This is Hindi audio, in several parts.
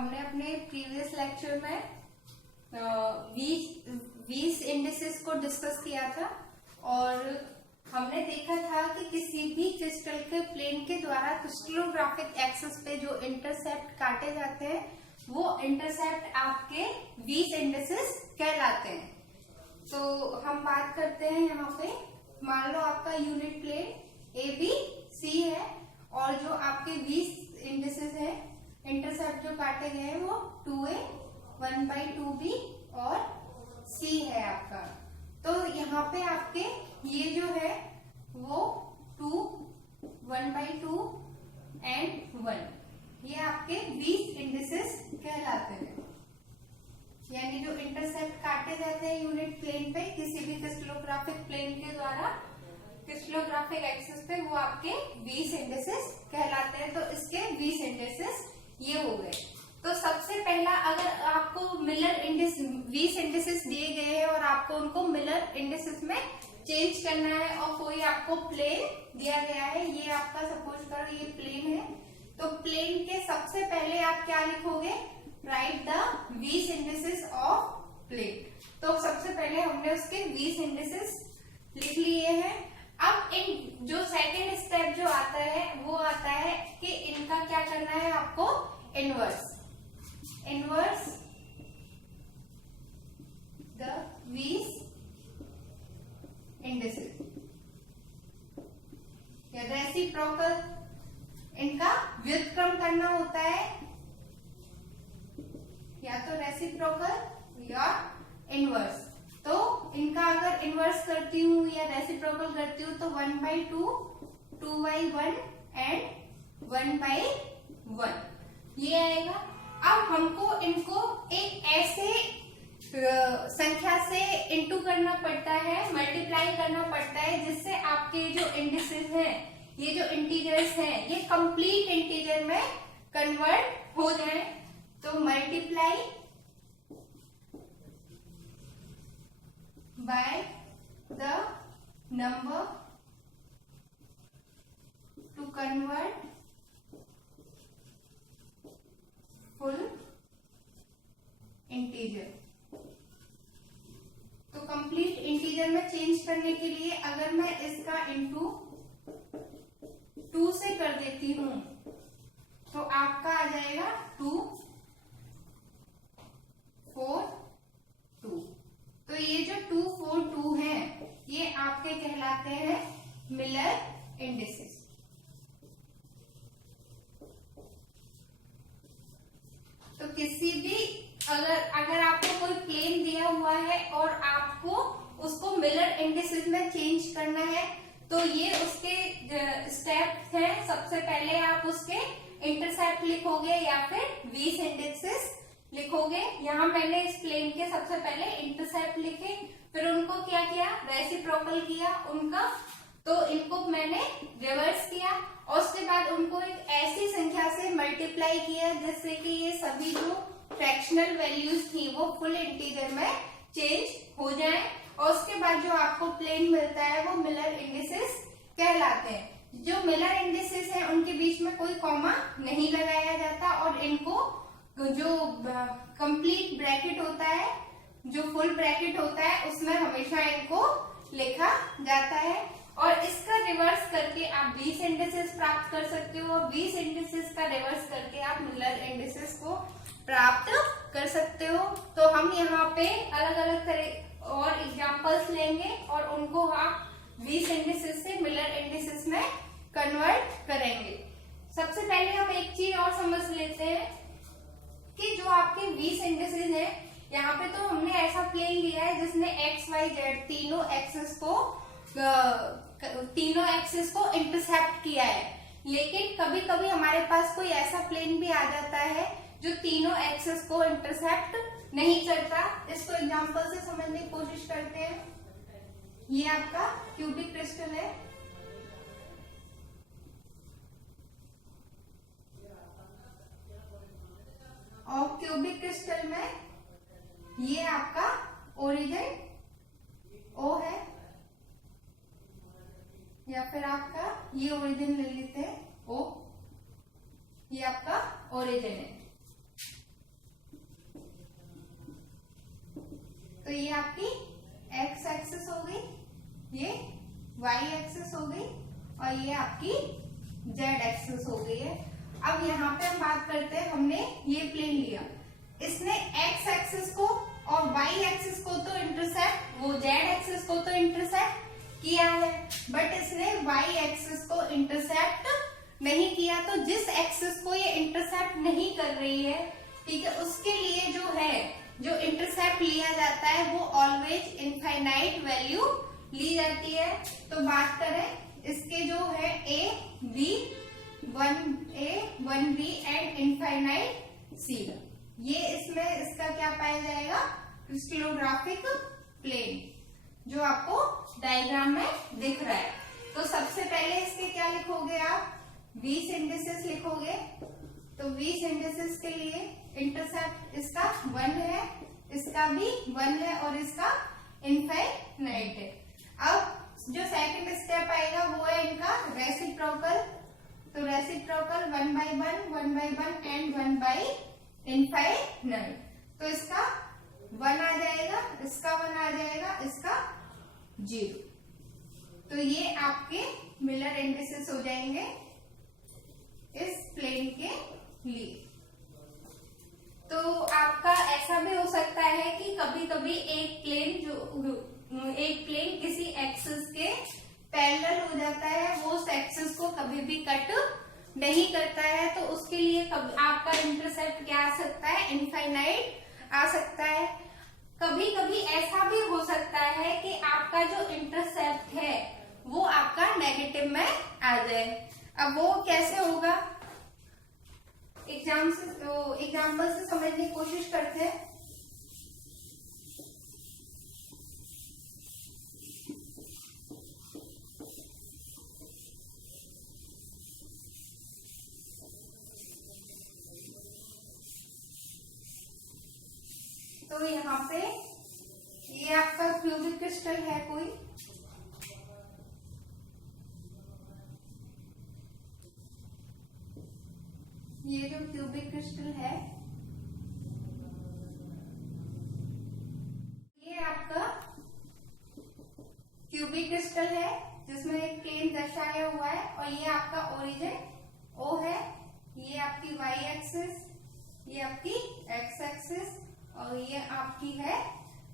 हमने अपने प्रीवियस लेक्चर में वीस इंडिसेस को डिस्कस किया था और हमने देखा था कि किसी भी क्रिस्टल के प्लेन के द्वारा क्रिस्टलोग्राफिक एक्सिस पे जो इंटरसेप्ट काटे जाते हैं वो इंटरसेप्ट आपके 20 इंडिसेस कहलाते हैं। तो हम बात करते हैं यहाँ पे, मान लो आपका unit plane A B C है और जो आपके 20 इंडिसेस हैं, इंटरसेप्ट जो काटे गए हैं वो 2a, 1/2b और c है आपका। तो यहाँ पे आपके ये जो है वो 2, 1/2 एंड 1, ये आपके 20 इंडिसेस कहलाते हैं। यानी जो इंटरसेप्ट काटे जाते हैं यूनिट प्लेन पे किसी भी क्रिस्टलोग्राफिक प्लेन के द्वारा क्रिस्टलोग्राफिक एक्सिस पे, वो आपके 20 इंडिसेस कहलाते हैं। तो इसके 20 इंडिसेस ये हो गए। तो सबसे पहला, अगर आपको मिलर इंडिस 20 इंडिसेस दिए गए हैं और आपको उनको मिलर इंडिसेस में चेंज करना है और कोई आपको प्लेन दिया गया है, ये आपका सपोज करो ये प्लेन है, तो प्लेन के सबसे पहले आप क्या लिखोगे, write the 20 indices of plane. तो सबसे पहले हमने उसके 20 इंडिसेस लिख लिए हैं। अब इन जो सेकेंड स्टेप जो आता है वो आता है कि इनका क्या करना है आपको, इनवर्स द 20 इंडिसेस या रेसिप्रोकल, इनका व्युत्क्रम करना होता है, या तो रेसिप्रोकल या इनवर्स। तो इनका अगर इनवर्स करती हूँ या रेसिप्रोकल करती हूँ तो 1/2, 2/1 एंड 1/1 ये आएगा। अब हमको इनको एक ऐसे संख्या से इंटू करना पड़ता है, मल्टीप्लाई करना पड़ता है, जिससे आपके जो इंडिसेस हैं, ये जो इंटीजर्स हैं, ये कंप्लीट इंटीजर में कन्वर्ट हो जाए। तो multiply by the number to convert full integer। तो कंप्लीट इंटीजर में चेंज करने के लिए अगर मैं इसका इंटू 2 से कर देती हूं तो आपका आ जाएगा 2, 4, 2। तो ये जो 2, 4, 2 है ये आपके कहलाते हैं मिलर इंडिसेस। तो किसी भी अगर आपको कोई प्लेन दिया हुआ है और आपको उसको मिलर इंडिसेस में चेंज करना है तो ये उसके स्टेप्स हैं। सबसे पहले आप उसके इंटरसेप्ट लिखोगे या फिर 20 इंडिसेस लिखोगे। यहाँ मैंने इस प्लेन के सबसे पहले इंटरसेप्ट लिखे, फिर उनको क्या किया, रेसिप्रोकल किया उनका, तो इनको मैंने रिवर्स किया और उसके बाद उनको एक ऐसी संख्या से मल्टीप्लाई किया जिससे कि ये सभी जो फ्रैक्शनल वैल्यूज थी वो फुल इंटीजर में चेंज हो जाए और उसके बाद जो आपको प्लेन मिलता है वो मिलर इंडिसेस कहलाते हैं। जो मिलर इंडिसेस हैं उनके बीच में कोई कॉमा नहीं लगाया जाता और इनको जो कंप्लीट ब्रैकेट होता है, जो फुल ब्रैकेट होता है, उसमें हमेशा इनको लिखा जाता है। और इसका रिवर्स करके आप 20 इंडिसेस प्राप्त कर सकते हो और 20 इंडिसेस का रिवर्स करके आप मिलर इंडिसेस को प्राप्त कर सकते हो। तो हम यहाँ पे अलग अलग तरह और एग्जांपल्स लेंगे और उनको आप 20 इंडिसेस से मिलर इंडिसेस में कन्वर्ट करेंगे। सबसे पहले हम एक चीज और समझ लेते हैं कि जो आपके 20 इंडिसेस हैं, यहाँ पे तो हमने ऐसा प्लेन लिया है जिसने x, y, z तीनों एक्सिस को इंटरसेप्ट किया है। लेकिन कभी कभी हमारे पास कोई ऐसा प्लेन भी आ जाता है जो तीनों एक्सिस को इंटरसेप्ट नहीं करता। इसको एग्जांपल से समझने की कोशिश करते हैं। ये आपका क्यूबिक क्रिस्टल है, और क्यूबिक क्रिस्टल में ये आपका ओरिजिन O है, या फिर आपका ये ओरिजिन ले लेते हैं O, ये आपका ओरिजिन है। तो ये आपकी एक्स एक्सिस हो गई, ये वाई एक्सिस हो गई और ये आपकी जेड एक्सिस हो गई है। अब यहाँ पे हम बात करते हैं, हमने ये प्लेन लिया, इसने एक्स एक्सिस को और वाई एक्सिस को तो इंटरसेप्ट, वो जेड एक्सिस को तो इंटरसेप्ट किया है, बट इसने वाई एक्सिस को इंटरसेप्ट नहीं किया। तो जिस एक्सिस को ये इंटरसेप्ट नहीं कर रही है, ठीक है, उसके लिए जो है, जो इंटरसेप्ट लिया जाता है वो ऑलवेज इनफाइनाइट वैल्यू ली जाती है। तो बात करें इसके जो है A B, 1a 1b and infinite C, ये इसमें इसका क्या पाया जाएगा, क्रिस्टलोग्राफिक प्लेन, जो आपको डायग्राम में दिख रहा है। तो सबसे पहले इसके क्या लिखोगे आप, V सिंथेसिस लिखोगे। तो V सिंथेसिस के लिए इंटरसेप्ट इसका 1 है, इसका भी 1 है और इसका इनफाइनाइट है। अब जो सेकंड स्टेप आएगा वो है इनका रेसिप्रोकल। तो रेसिप्रोकल 1/1 1/1 एंड 1/इनफाइनाइट। तो इसका 1 आ जाएगा, इसका 1 आ जाएगा, इसका 0। तो ये आपके मिलर इंडिसेस हो जाएंगे इस प्लेन के लिए। तो आपका ऐसा भी हो सकता है कि कभी कभी एक प्लेन किसी एक्सिस के पैरेलल हो जाता है, वो उस एक्सिस को कभी भी कट नहीं करता है, तो उसके लिए आपका इंटरसेप्ट क्या आ सकता है, इनफाइनाइट आ सकता है। कभी कभी ऐसा भी हो सकता है कि आपका जो इंटरसेप्ट है वो आपका नेगेटिव में आ जाए। अब वो कैसे होगा, एग्जाम्पल से समझने की कोशिश करते हैं। तो यहाँ पे ये आपका क्यूबिक क्रिस्टल है कोई, ये जो क्यूबिक क्रिस्टल है ये आपका क्यूबिक क्रिस्टल है जिसमें एक प्लेन दर्शाया हुआ है और ये आपका ओरिजिन O है, ये आपकी वाई एक्सिस, ये आपकी एक्स एक्सिस और ये आपकी है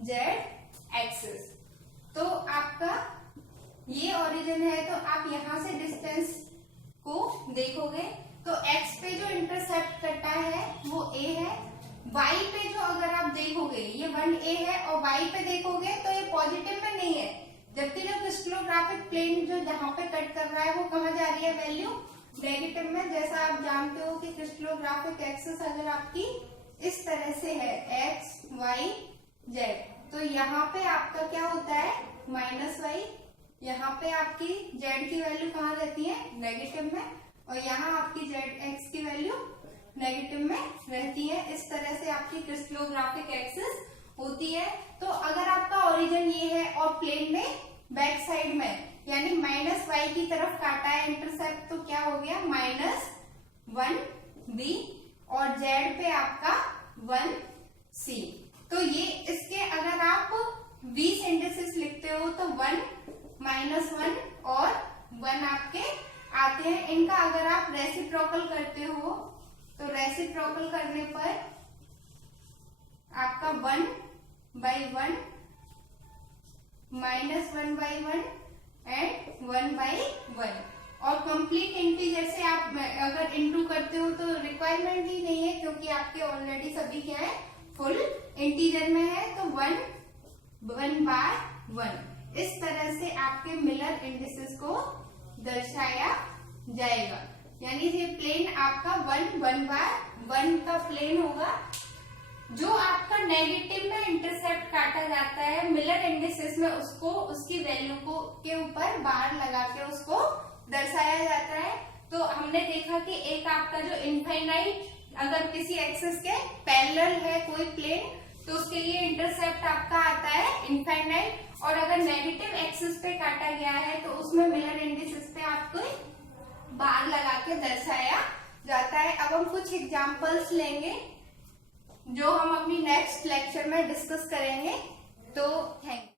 जेड एक्सिस। तो आपका ये ओरिजिन है, तो आप यहां से डिस्टेंस को देखोगे तो x पे जो इंटरसेप्ट करता है वो a है, y पे जो अगर आप देखोगे ये 1a है और y पे देखोगे तो ये पॉजिटिव में नहीं है, जबकि जो क्रिस्टलोग्राफिक प्लेन जो जहां पे कट कर रहा है वो कहाँ जा रही है, वैल्यू नेगेटिव में। जैसा आप जानते हो कि क्रिस्टलोग्राफिक एक्सिस अगर आपकी इस तरह से है x y z, तो यहाँ पे आपका क्या होता है -y, यहाँ पे आपकी z की वैल्यू कहाँ रहती है, नेगेटिव में, और यहाँ आपकी zx की वैल्यू नेगेटिव में रहती है। इस तरह से आपकी क्रिस्टलोग्राफिक एक्सिस होती है। तो अगर आपका ओरिजिन ये है और प्लेन ने बैक साइड में यानी -y की तरफ काटा है इंटरसेप्ट, तो क्या हो गया -1b और z पे आपका 1c। तो ये इसके अगर आप v सिंथेसिस लिखते हो तो 1 -1 और 1 आपके आते हैं। इनका अगर आप रेसिप्रोकल करते हो तो रेसिप्रोकल करने पर आपका 1/1 -1/1 एंड 1/1 और कंप्लीट इंटीजर से आप अगर इंटू करते हो तो रिक्वायरमेंट ही नहीं है, क्योंकि आपके ऑलरेडी सभी क्या है, फुल इंटीजर में है। तो 1/1 इस तरह से आपके मिलर इंडिसेस को दर्शाया जाएगा। यानी ये प्लेन आपका 1/1 का प्लेन होगा। जो आपका नेगेटिव में इंटरसेप्ट काटा जाता है मिलर इंडिसेस में, उसको उसकी वैल्यू को के ऊपर बार लगा के उसको दर्शाया जाता है। तो हमने देखा कि एक आपका जो इनफाइनाइट अगर किसी एक्सिस के पैरेलल है कोई प्लेन, तो उसके लिए इंटरसेप्ट आपका आता है इनफाइनाइट, और अगर नेगेटिव एक्सिस पे काटा गया है तो उसमें मिलर इंडिसेस पे आपको बार लगा के दर्शाया जाता है। अब हम कुछ एग्जांपल्स लेंगे जो हम अपनी नेक्स्ट लेक्चर में डिस्कस करेंगे। तो थैंक